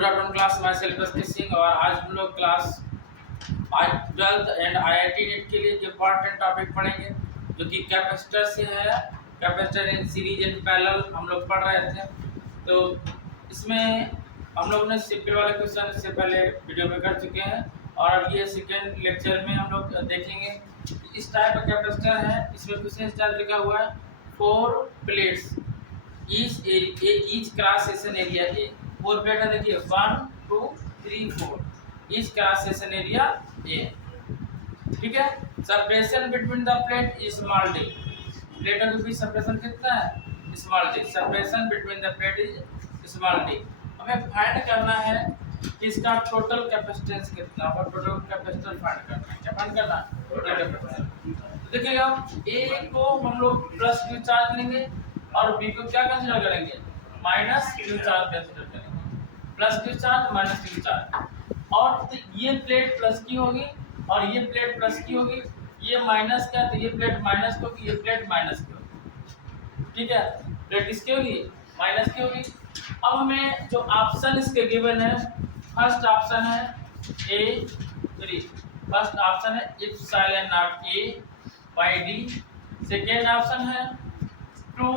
Good afternoon class, my self Singh. और आज हम लोग class 12th and IIT NEET के लिए इम्पोर्टेंट टॉपिक पढ़ेंगे जो कि कैपेसिटर से है। Capacitor in series and parallel हम लोग पढ़ रहे थे। तो इसमें हम लोग ने सिंपल वाले क्वेश्चन इससे पहले वीडियो में कर चुके हैं और अब ये सेकेंड लेक्चर में हम लोग देखेंगे। इस टाइप का कैपेसिटर है, इसमें क्वेश्चन स्टाइल लिखा हुआ है 4 plates each cross section area ए। 4 प्लेट है, देखिए 1 2 3 4 ईच क्रॉस सेक्शन एरिया ए। ठीक है, separation between the plate is small D. प्लेटों के बीच सेपरेशन कितना है? Small D. Separation between the plate is small D. हमें फाइंड करना है कि इसका टोटल कैपेसिटेंस कितना होगा। टोटल कैपेसिटर फाइंड करना है। क्या फाइंड करना है? Total capacitor. देखिएगा, ए को हम लोग प्लस क्यू चार्ज लेंगे और बी को क्या कंसीडर करेंगे? माइनस क्यू चार्ज कंसीडर करेंगे। Plus Q charge minus Q charge. और तो ये प्लेट प्लस की होगी और ये प्लेट प्लस की होगी। ये माइनस का, तो ये प्लेट माइनस की होगी, ये प्लेट माइनस की होगी। ठीक है, प्लेट किसकी होगी? माइनस की होगी। अब हमें जो ऑप्शन इसके गिवन है, फर्स्ट ऑप्शन है ए 3। फर्स्ट ऑप्शन है epsilon naught A by D. Second option है 2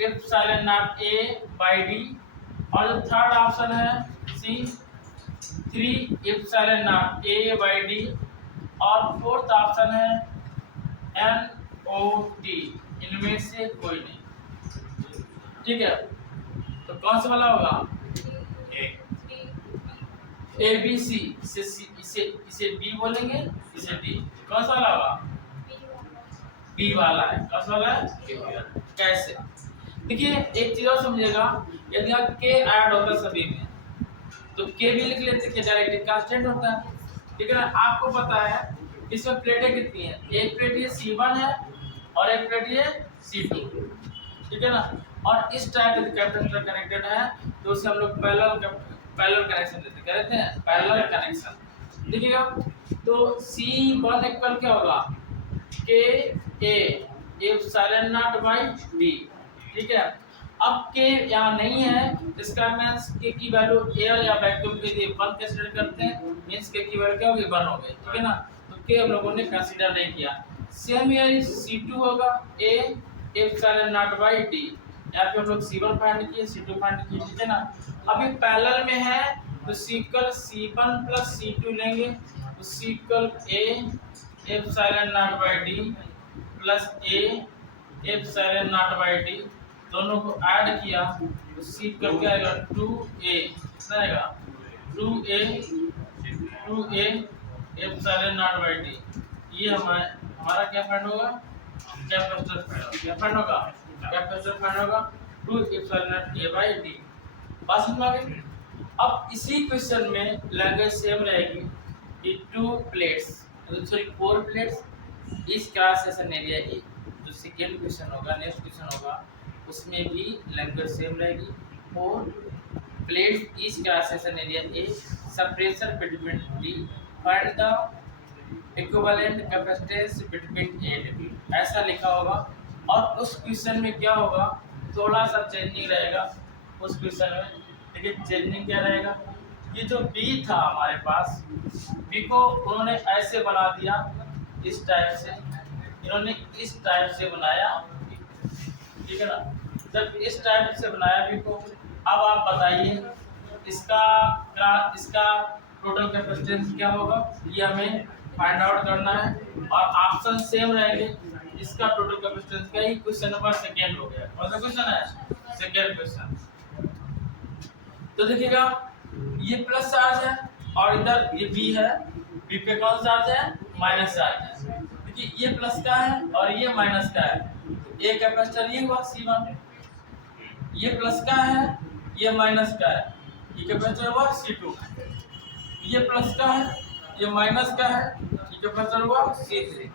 epsilon naught A by D. और जो थर्ड ऑप्शन है C 3 epsilon naught A by D. और फोर्थ ऑप्शन है एन ओ डी। इनमें से कोई नहीं। ठीक है, तो कौन सा वाला होगा? A B C. इसे बी बोलेंगे, इसे डी। कौन सा वाला होगा? बी वाला है। कौन सा वाला है? कैसे? देखिए, एक चीज और समझिएगा, यदि आप के ऐड होता सभी में तो के भी लिख लेते कि डायरेक्ट कांस्टेंट होता है। ठीक है ना? आपको पता है इसमें प्लेटें कितनी है? एक प्लेट ये C1 है और एक प्लेट ये C2। ठीक है ना? और इस टाइप के कैपेसिटर कनेक्टेड है तो उसे हम लोग पैरेलल कनेक्शन देते हैं। क्या कहते हैं? Parallel connection. देखिएगा, तो C1 इक्वल क्या होगा? K A epsilon naught by D. ठीक है, अब के यहाँ नहीं है, इसका मींस के की वैल्यू एयर या वैक्यूम के लिए 1 कंसीडर करते हैं। मींस के की वैल्यू क्या होगी? 1 हो गई। ठीक है ना? तो के हम लोगों ने कंसीडर नहीं किया। सेम हियर C2 होगा A epsilon naught by D. यहाँ पे हम लोग C1 फाइंड किए, C2 फाइंड किए। ठीक है ना? अभी पैरेलल में है तो सीकल C1 प्लस C2 लेंगे तो C equal A epsilon naught by D plus A epsilon naught by D. दोनों को ऐड किया तो सीकल क्या आएगा? 2a। कितना आएगा? 2a epsilon naught by D. ये हमारा क्या फाइंड होगा? कैपेसिटर फाइंड होगा। क्या फाइंड होगा? कैपेसिटर फाइंड होगा 2 epsilon naught a by D. बात समझ आ गई? अब इसी क्वेश्चन में लैंग्वेज सेम रहेगी कि 2 प्लेट्स, सॉरी 4 प्लेट्स इस क्रॉस सेक्शन एरिया ए। जो सेकेंड क्वेश्चन होगा, नेक्स्ट क्वेश्चन होगा, उसमें भी लैंग्वेज सेम रहेगी। 4 प्लेट्स इस cross section area A, separation between D, find the equivalent capacitance between A and B. ऐसा लिखा होगा। और उस क्वेश्चन में क्या होगा? थोड़ा सा चेंजिंग रहेगा उस क्वेश्चन में। देखिए, चेंजिंग क्या रहेगा? ये जो बी था हमारे पास, बी को उन्होंने ऐसे बना दिया, इस टाइप से। इन्होंने इस टाइप से बनाया। ठीक है ना? जब इस टाइप से बनाया बी को, अब आप बताइए इसका टोटल कैपेसिटेंस क्या होगा? ये हमें फाइंड आउट करना है। और ऑप्शन सेम रहेंगे। इसका टोटल कैपेसिटेंस क्या है? क्वेश्चन नंबर सेकेंड हो गया। कौन सा क्वेश्चन है? Second question. तो देखिएगा, ये प्लस चार्ज है और इधर ये बी है। बी पे कौन सा चार्ज है? माइनस चार्ज है। देखिए, ये प्लस का है और ये माइनस का है। एक कैपेसिटर ये हुआ C1, ये प्लस का है, ये माइनस का है। ये कैपेसिटर हुआ C2, ये प्लस का है, ये माइनस का है। ये कैपेसिटर हुआ C3।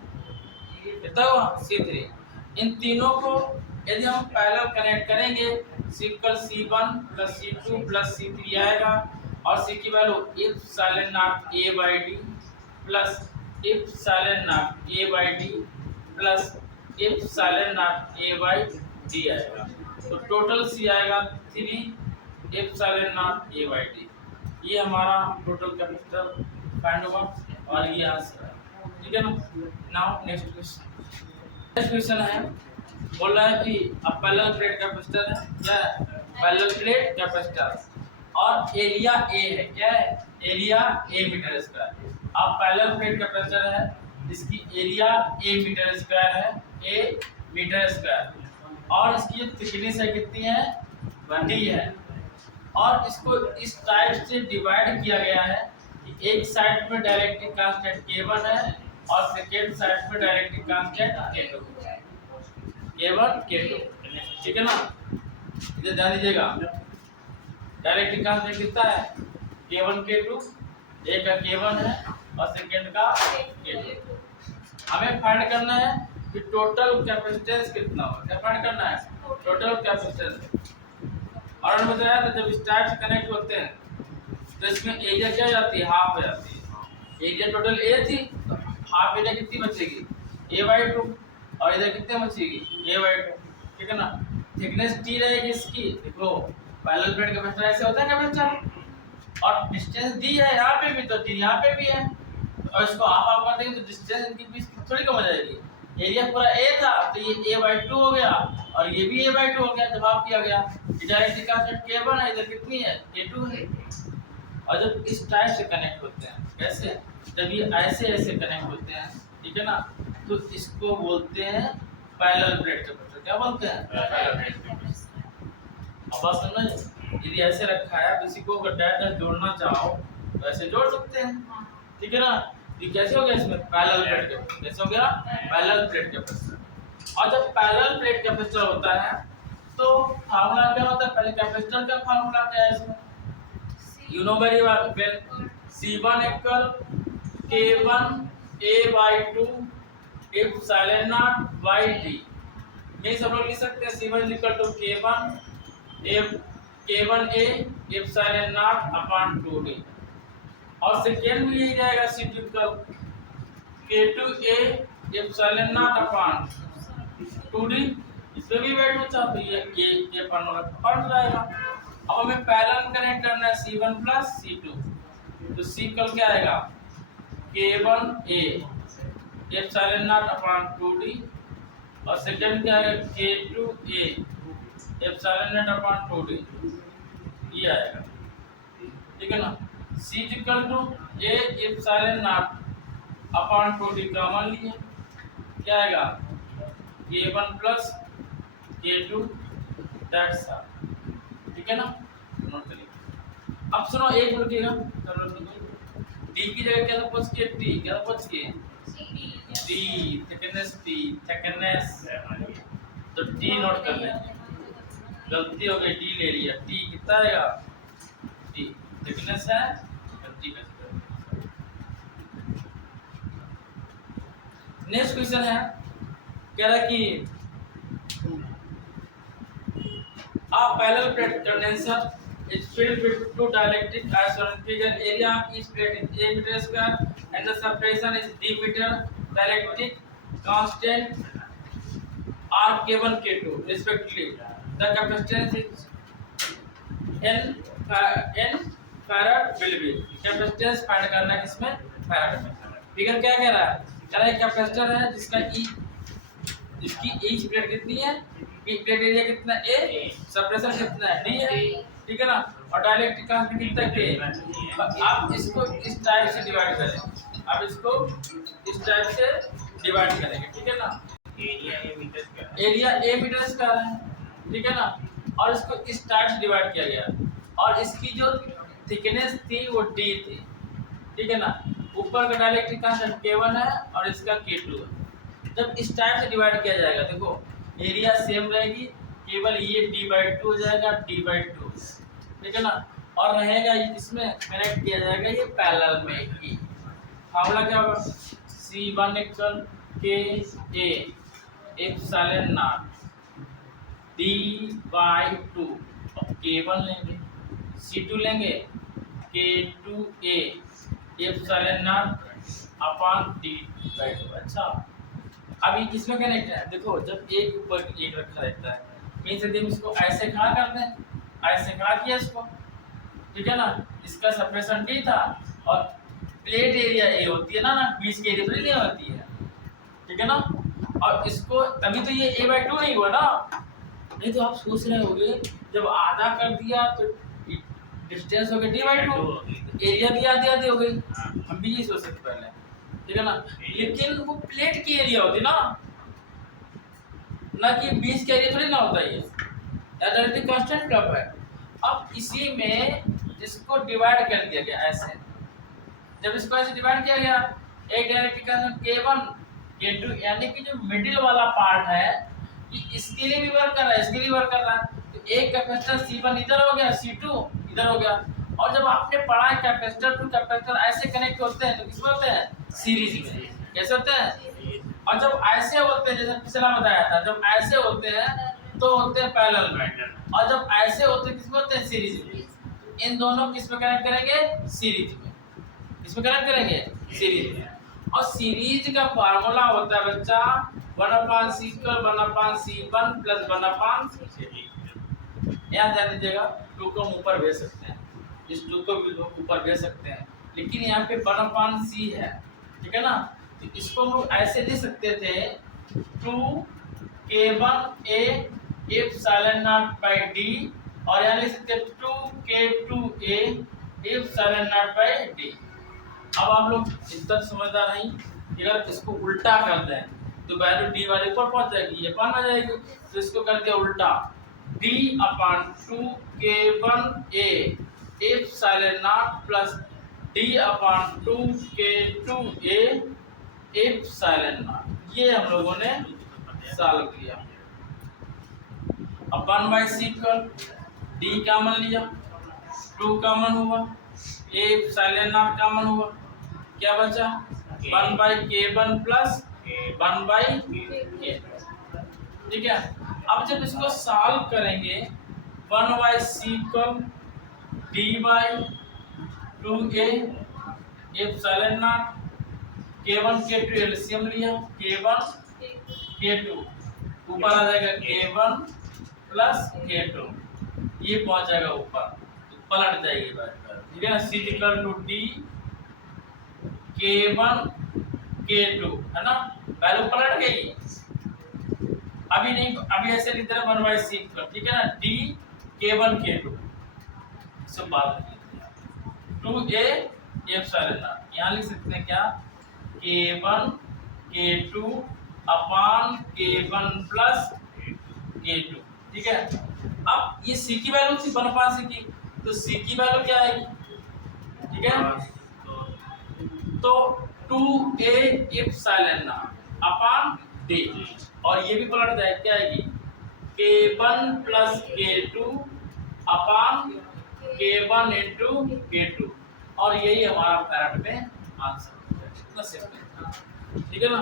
कितना हुआ? C3। इन तीनों को यदि हम पैरेलल कनेक्ट करेंगे, simple C1 plus C2 plus C3 आएगा। और C की value epsilon naught a by D plus epsilon naught a by D plus epsilon naught a by D आएगा। तो टोटल C आएगा 3 epsilon naught a by D. ये हमारा total capacitor find होगा और ये आंसर है, ठीक है ना। नाउ नेक्स्ट क्वेश्चन है, बोल रहा है कि अब पैरेलल प्लेट कैपेसिटर है, क्या है, पैरेलल प्लेट कैपेसिटर और एरिया ए है, क्या है, एरिया ए मीटर स्क्वायर। अब पैरेलल प्लेट कैपेसिटर है, इसकी एरिया ए मीटर स्क्वायर है, ए मीटर स्क्वायर, और इसकी जो थिकनेस है कितनी है, 1d है, और इसको इस टाइप से डिवाइड किया गया है कि एक साइड पे डायरेक्ट्रिक कांस्टेंट K1 है और सेकेंड साइड पे डायरेक्ट्रिक कांस्टेंट K2 है, K1 K2, ठीक है ना। इधर ध्यान दीजिएगा, डायरेक्ट्रिक कांस्टेंट कितना है, K1 K2, एक का K1 है और सेकेंड का K2। हमें फाइंड करना है कि टोटल कैपेसिटेंस कितना होगा, क्या फाइंड करना है, टोटल कैपेसिटेंस। और हमने बताया था जब इस टाइप से कनेक्ट होते हैं तो इसमें एरिया क्या हो जाती है, हाफ हो जाती है। एरिया टोटल ए थी तो हाफ एरिया कितनी बचेगी, a/2, और इधर कितने बचेगी, a/2, ठीक है ना। थिकनेस t रहेगी इसकी, देखो पैरेलल प्लेट कैपेसिटर ऐसे होता है कैपेसिटर, और डिस्टेंस दी है यहाँ पे भी तो d यहाँ पे भी है, और इसको हाफ हाफ कर देंगे तो डिस्टेंस इनके बीच थोड़ी कम हो जाएगी। एरिया पूरा a था तो ये a/2 हो गया और ये भी a/2 हो गया जब हाफ किया गया। डायरेक्ट कांस्टेंट K1 है, इधर कितनी है, K2 है। और जब इस टाइप से कनेक्ट होते हैं, कैसे, जब ये ऐसे ऐसे कनेक्ट होते हैं, ठीक है ना, तो इसको बोलते हैं पैरेलल प्लेट कैपेसिटर। क्या बोलते हैं, पैरेलल प्लेट कैपेसिटर। अब बात समझ, यदि ऐसे रखा है किसी को अगर डाटा जोड़ना चाहो तो ऐसे जोड़ सकते हैं, ठीक है ना। ये कैसे हो गया, इसमें पैरेलल प्लेट कैपेसिटर, कैसे हो गया, पैरेलल प्लेट कैपेसिटर। और जब पैरेलल प्लेट कैपेसिटर होता है तो फार्मूला क्या होता है, पहले कैपेसिटर का फार्मूला क्या है इसमें, you know very well, C1 equal K1 A/2 epsilon naught by d। मैं सब लोग लिख सकते हैं C1 equal to K1 A epsilon naught upon 2d, और सेकेंड भी यही जाएगा C2 equal K2 A epsilon naught upon 2d, इसमें भी वैल्यू चाहते हैं, ये फॉर्मूला पढ़ जाएगा। अब हमें पैरेलल कनेक्ट करना है C1 प्लस C2, तो C इक्वल क्या आएगा, K1 A epsilon naught upon 2d, और सेकंड क्या है, K2 A epsilon naught upon 2d, ये आएगा, ठीक है ना। C equal to A epsilon naught upon 2d common लिए, क्या आएगा, K1 plus K2, that's all, ठीक है ना, नोट करिए। अब सुनो एक मिनट रुकिएगा, d की जगह क्या था पूछ के, t क्या था पूछ के, d थिकनेस, t थिकनेस, तो t नोट कर लें, गलती हो गई, d ले लिया, t कितना आएगा, t थिकनेस है, गलती कर। नेक्स्ट क्वेश्चन है, कह रहा है कि a parallel plate condenser is filled with two dielectric isotope figure, area of each plate is a meter square and the separation is d meter, dielectric constant are K1 K2 respectively, the capacitance is n farad will be, capacitance find करना है किसमें, farad में। Figure क्या कह रहा है, कह रहा है कैपेसिटर है जिसका इसकी ईच प्लेट कितनी है, एक प्लेट एरिया कितना a, सेपरेशन कितना है d है, ठीक है ना, और डाइलेक्ट्रिक कांस्टेंट कितना k। आप इसको इस टाइप से डिवाइड करें, आप इसको इस टाइप से डिवाइड करेंगे, ठीक है ना। एरिया a मीटर स्क्वायर है, ठीक है ना, और इसको इस टाइप से डिवाइड किया गया, और इसकी जो थिकनेस थी वो d थी, ठीक है ना। ऊपर का डाइलेक्ट्रिक कांस्टेंट K1 है और इसका K2 है। जब इस टाइप से डिवाइड किया जाएगा, देखो एरिया सेम रहेगी, केवल ये d/2 हो जाएगा, d/2, ठीक है ना, और रहेगा इसमें कनेक्ट किया जाएगा ये पैरेलल में ही। फार्मूला क्या होगा, C1 equal K A epsilon not d/2, और K1 लेंगे, C2 लेंगे K2 A epsilon naught upon d/2। अच्छा, अभी किसमें कनेक्ट है, देखो जब एक ऊपर एक रखा रहता है, मीन्स यदि हम इसको ऐसे खड़ा कर दें, ऐसे खड़ा किया इसको, ठीक है ना, इसका सफिशिएंट डी था और प्लेट एरिया ए होती है ना, बीच के एरिया नहीं होती है, ठीक है ना। और इसको तभी तो ये a/2 नहीं हुआ ना, नहीं तो आप सोच रहे होंगे जब आधा कर दिया तो डिस्टेंस हो गया d/2, एरिया भी आधी आधी हो गई, हम भी ये सोच सकते पहले, ठीक है ना। लेकिन वो प्लेट की एरिया होती ना कि बीच का एरिया थोड़ी ना होता ये, डायरेक्टली कांस्टेंट कब है। अब इसी में इसको डिवाइड कर दिया गया ऐसे, जब इसको ऐसे डिवाइड किया गया एक डायरेक्टली कांस्टेंट k1 k2, यानी कि जो मिडिल वाला पार्ट है कि इसके लिए भी वर्क कर रहा है, इसके लिए वर्क कर रहा है, तो एक कैपेसिटर C1 इधर हो गया, C2 इधर हो गया। और जब आपने पढ़ा है कैपेसिटर टू कैपेसिटर ऐसे कनेक्ट होते हैं तो किसमें होते हैं, सीरीज में। कैसे होते हैं, और जब ऐसे होते हैं जैसे पिछला बताया था, जब ऐसे होते हैं तो होते हैं पैरेलल में, और जब ऐसे होते हैं किसमें होते हैं, सीरीज में। इन दोनों किस में कनेक्ट करेंगे, सीरीज में। किसमें कनेक्ट करेंगे, सीरीज में। और सीरीज का फार्मूला होता है बच्चा 1/c² 1/c1 + 1/c। यहाँ ध्यान दीजिएगा, 2 को हम ऊपर भेज सकते हैं, इस 2 को भी लोग ऊपर भेज सकते हैं, लेकिन यहाँ पे 1/c है, ठीक है ना। तो इसको हम लोग ऐसे लिख सकते थे 2k1a ε0/d, और यहाँ लिख सकते 2k2a ε0/d। अब आप लोग इतना समझदार नहीं, अगर इसको उल्टा कर दें तो वैल्यू d वाले ऊपर पहुंच जाएगी, ये 1 आ जाएगी। तो इसको कर दिया उल्टा, d/2k1a ε0 + d/2k2a ε0। ये हम लोगों ने सॉल्व किया। अब 1/c² d कॉमन लिया, 2 कॉमन हुआ, ε0 कॉमन हुआ, क्या बचा 1/k1 + 1/k2, ठीक है। अब जब इसको सॉल्व करेंगे 1/c² d/2a ε0 k1 k2 LCM लिया, k1 k2 ऊपर आ जाएगा k1 + k2, ये पहुंच जाएगा ऊपर, तो पलट जाएगी बात, ठीक है ना। c = d k1 k2 है ना, वैल्यू पलट गई। अभी नहीं, अभी ऐसे लिख देना 1/c², ठीक है ना, d k1 k2 सब बात 2a ε0। यहाँ लिख सकते हैं क्या, k1 k2 k1 + k2, ठीक है। अब ये c की वैल्यू थी 1/c की, तो c की वैल्यू क्या आएगी, ठीक है, तो 2a ε0 d, और ये भी पलट जाए, क्या आएगी k1 + k2 k1 × k2, और यही हमारा फैराड में आंसर है, इतना सिंपल, ठीक है ना।